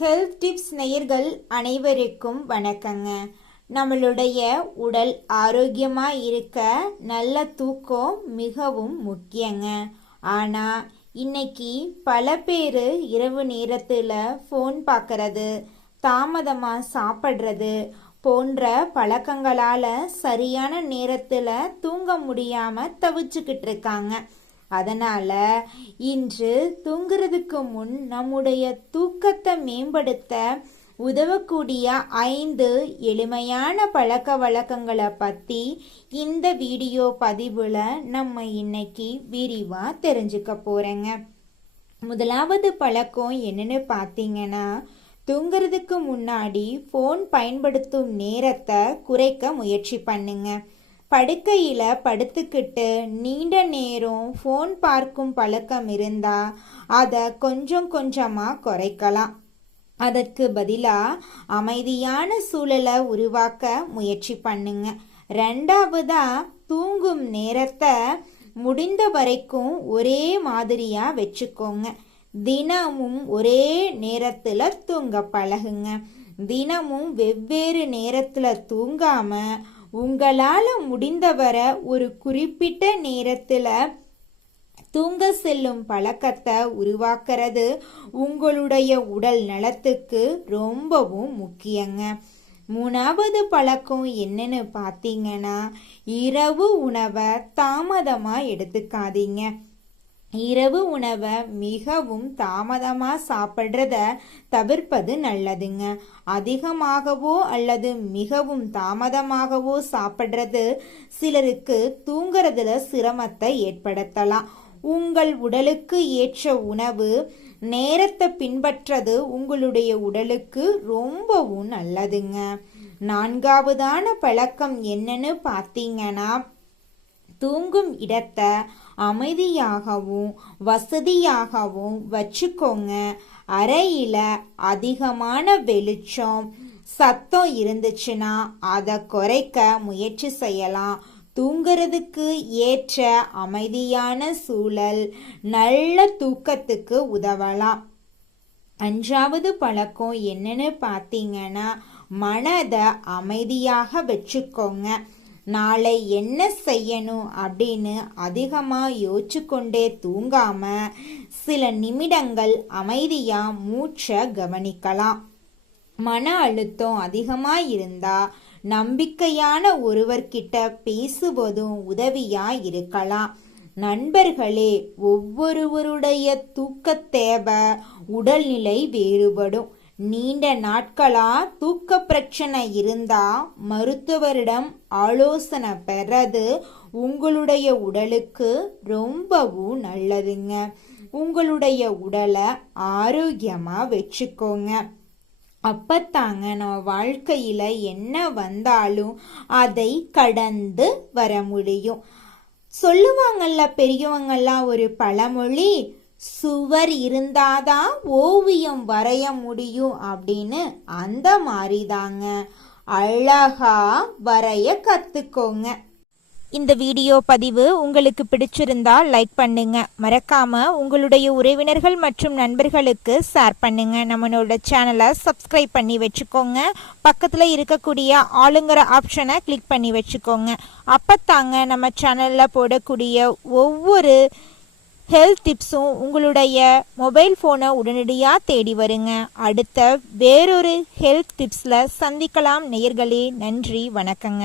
Health tips நேயர்கள் அனைவருக்கும் வணக்கங்க. நம்மளுடைய உடல் ஆரோக்கியமாக இருக்க நல்ல தூக்கம் மிகவும் முக்கியங்க. ஆனால் இன்னைக்கு பல பேர் இரவு நேரத்தில் ஃபோன் பார்க்கறது, தாமதமாக சாப்பிட்றது போன்ற பழக்கங்களால் சரியான நேரத்தில் தூங்க முடியாமல் தவிச்சுக்கிட்டு இருக்காங்க. அதனால் இன்று தூங்குறதுக்கு முன் நம்முடைய தூக்கத்தை மேம்படுத்த உதவக்கூடிய 5 எளிமையான பழக்க வழக்கங்களை பற்றி இந்த வீடியோ பதிவில் நம்ம இன்னைக்கு விரிவாக தெரிஞ்சுக்க போகிறேங்க. முதலாவது பழக்கம் என்னன்னு பார்த்தீங்கன்னா, தூங்குறதுக்கு முன்னாடி ஃபோன் பயன்படுத்தும் நேரத்தை குறைக்க முயற்சி பண்ணுங்க. படுக்கையில் படுத்துக்கிட்டு நீண்ட நேரம் ஃபோன் பார்க்கும் பழக்கம் இருந்தால் அதை கொஞ்சம் கொஞ்சமாக குறைக்கலாம். அதற்கு பதிலாக அமைதியான சூழலை உருவாக்க முயற்சி பண்ணுங்க. ரெண்டாவதாக, தூங்கும் நேரத்தை முடிந்த வரைக்கும் ஒரே மாதிரியாக வச்சுக்கோங்க. தினமும் ஒரே நேரத்தில் தூங்க பழகுங்க. தினமும் வெவ்வேறு நேரத்தில் தூங்காமல் உங்களால் முடிந்தவரை ஒரு குறிப்பிட்ட நேரத்தில் தூங்க செல்லும் பழக்கத்தை உருவாக்குறது உங்களுடைய உடல் நலத்துக்கு ரொம்பவும் முக்கியங்க. மூணாவது பழக்கம் என்னன்னு பார்த்தீங்கன்னா, இரவு உணவை தாமதமாக எடுத்துக்காதீங்க. இரவு உணவை மிகவும் தாமதமாக சாப்பிட்றத தவிர்ப்பது நல்லதுங்க. அதிகமாகவோ அல்லது மிகவும் தாமதமாகவோ சாப்பிட்றது சிலருக்கு தூங்குறதுல சிரமத்தை ஏற்படுத்தலாம். உங்கள் உடலுக்கு ஏற்ற உணவு நேரத்தை பின்பற்றது உங்களுடைய உடலுக்கு ரொம்பவும் நல்லதுங்க. நான்காவதான பழக்கம் என்னன்னு பார்த்தீங்கன்னா, தூங்கும் இடத்தை அமைதியாகவும் வசதியாகவும் வச்சுக்கோங்க. அறையில் அதிகமான வெளிச்சம், சத்தம் இருந்துச்சுன்னா அதை குறைக்க முயற்சி செய்யலாம். தூங்குறதுக்கு ஏற்ற அமைதியான சூழல் நல்ல தூக்கத்துக்கு உதவலாம். அஞ்சாவது பழக்கம் என்னன்னு பார்த்தீங்கன்னா, மனதை அமைதியாக வச்சுக்கோங்க. நாளை என்ன செய்யணும் அப்படின்னு அதிகமாக யோசிச்சு கொண்டே தூங்காம சில நிமிடங்கள் அமைதியாக மூச்சை கவனிக்கலாம். மன அழுத்தம் அதிகமாக இருந்தால் நம்பிக்கையான ஒருவர்கிட்ட பேசுவதும் உதவியாக இருக்கலாம். நண்பர்களே, ஒவ்வொருவருடைய தூக்க தேவை, உடல்நிலை வேறுபடும். நீண்ட நாட்களா தூக்க பிரச்சனை இருந்தா மருத்துவரிடம் ஆலோசனை பெறது உங்களுடைய உடலுக்கு ரொம்பவும் நல்லதுங்க. உங்களுடைய உடலை ஆரோக்கியமா வச்சுக்கோங்க. அப்பத்தாங்க நம்ம வாழ்க்கையில என்ன வந்தாலும் அதை கடந்து வர முடியும். சொல்லுவாங்கல்ல பெரியவங்கெல்லாம் ஒரு பழமொழி, சுவர் இருந்தாதான் ஓவியம் வரைய முடியும் அப்படின்னு. அந்த மாதிரி தாங்க அழகா வரைய கத்துக்கோங்க. இந்த வீடியோ பதிவு உங்களுக்கு பிடிச்சிருந்தா லைக் பண்ணுங்க. மறக்காம உங்களுடைய உறவினர்கள் மற்றும் நண்பர்களுக்கு ஷேர் பண்ணுங்க. நம்மளோட சேனலை சப்ஸ்கிரைப் பண்ணி வச்சுக்கோங்க. பக்கத்துல இருக்கக்கூடிய ஆளுங்கிற ஆப்ஷனை கிளிக் பண்ணி வச்சுக்கோங்க. அப்பத்தாங்க நம்ம சேனல்ல போடக்கூடிய ஒவ்வொரு ஹெல்த் டிப்ஸும் உங்களுடைய மொபைல் ஃபோனை உடனடியாக தேடி வருங்க. அடுத்த வேறொரு ஹெல்த் டிப்ஸில் சந்திக்கலாம் நேயர்களே. நன்றி, வணக்கங்க.